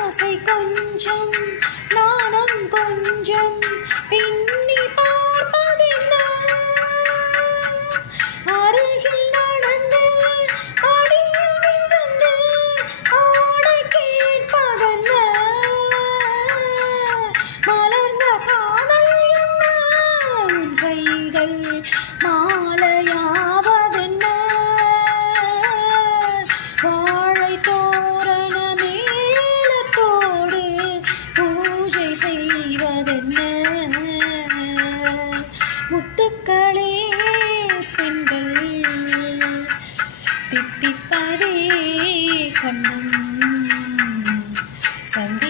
ஆசை கொஞ்சம் நாணம் கொஞ்சம் பின்னி பார்ப்பதென்ன அருகில் நடந்து அடியில் விழுந்து ஆட கேட்பதென்ன மலர்ந்த காதல் என்ன உன் கைகள் மாலையாவதென்ன வாழை தோரண மேளத்தோடு பூஜை செய்வதென்ன முத்துக்களே பெண்கள் தித்திப்பதே கண்ணம் சந்தி